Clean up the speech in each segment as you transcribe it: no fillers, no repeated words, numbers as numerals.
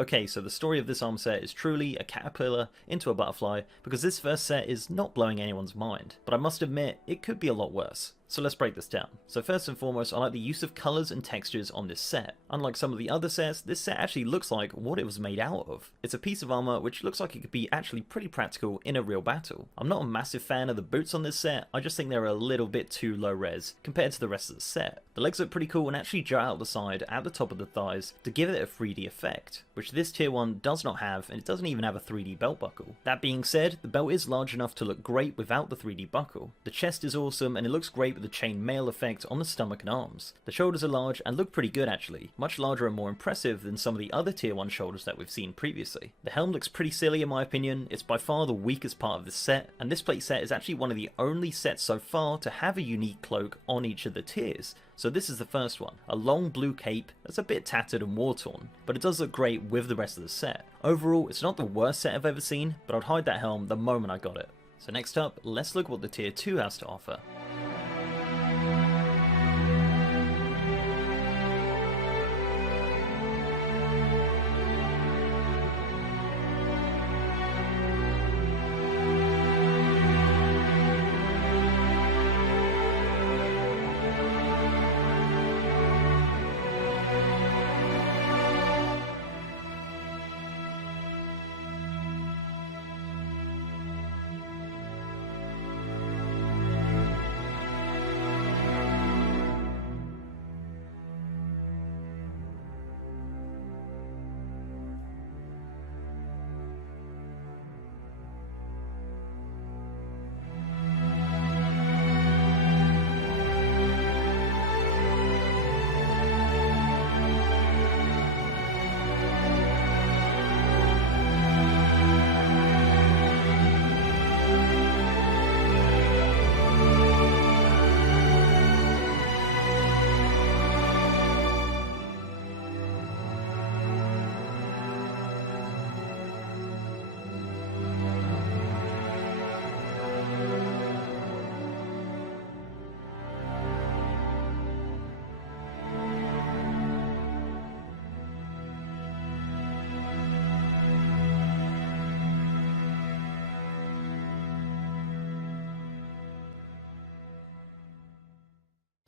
Okay, so the story of this armor set is truly a caterpillar into a butterfly, because this first set is not blowing anyone's mind, but I must admit, it could be a lot worse. So let's break this down. So first and foremost, I like the use of colours and textures on this set. Unlike some of the other sets, this set actually looks like what it was made out of. It's a piece of armour which looks like it could be actually pretty practical in a real battle. I'm not a massive fan of the boots on this set, I just think they're a little bit too low res compared to the rest of the set. The legs look pretty cool and actually jut out the side at the top of the thighs to give it a 3D effect, which this tier 1 does not have, and it doesn't even have a 3D belt buckle. That being said, the belt is large enough to look great without the 3D buckle. The chest is awesome and it looks great with the chain mail effect on the stomach and arms. The shoulders are large and look pretty good actually, much larger and more impressive than some of the other tier 1 shoulders that we've seen previously. The helm looks pretty silly in my opinion, it's by far the weakest part of this set, and this plate set is actually one of the only sets so far to have a unique cloak on each of the tiers. So this is the first one, a long blue cape that's a bit tattered and war-torn, but it does look great with the rest of the set. Overall, it's not the worst set I've ever seen, but I'd hide that helm the moment I got it. So next up, let's look what the tier 2 has to offer.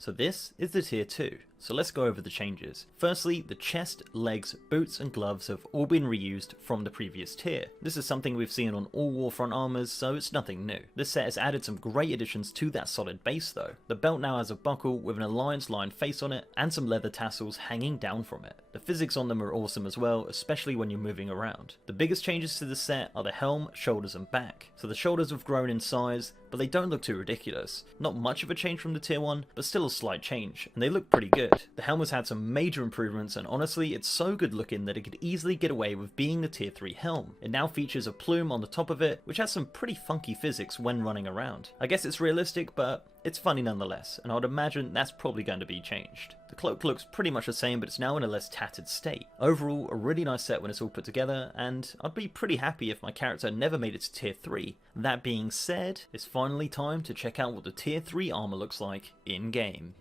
So this is the tier 2, so let's go over the changes. Firstly, the chest, legs, boots and gloves have all been reused from the previous tier. This is something we've seen on all Warfront armors, so it's nothing new. This set has added some great additions to that solid base though. The belt now has a buckle with an Alliance line face on it and some leather tassels hanging down from it. The physics on them are awesome as well, especially when you're moving around. The biggest changes to the set are the helm, shoulders and back. So the shoulders have grown in size, but they don't look too ridiculous. Not much of a change from the tier 1, but still a slight change, and they look pretty good. The helm has had some major improvements, and honestly it's so good looking that it could easily get away with being the tier 3 helm. It now features a plume on the top of it, which has some pretty funky physics when running around. I guess it's realistic, but it's funny nonetheless, and I would imagine that's probably going to be changed. The cloak looks pretty much the same, but it's now in a less tattered state. Overall, a really nice set when it's all put together, and I'd be pretty happy if my character never made it to tier 3. That being said, it's finally time to check out what the tier 3 armor looks like in-game.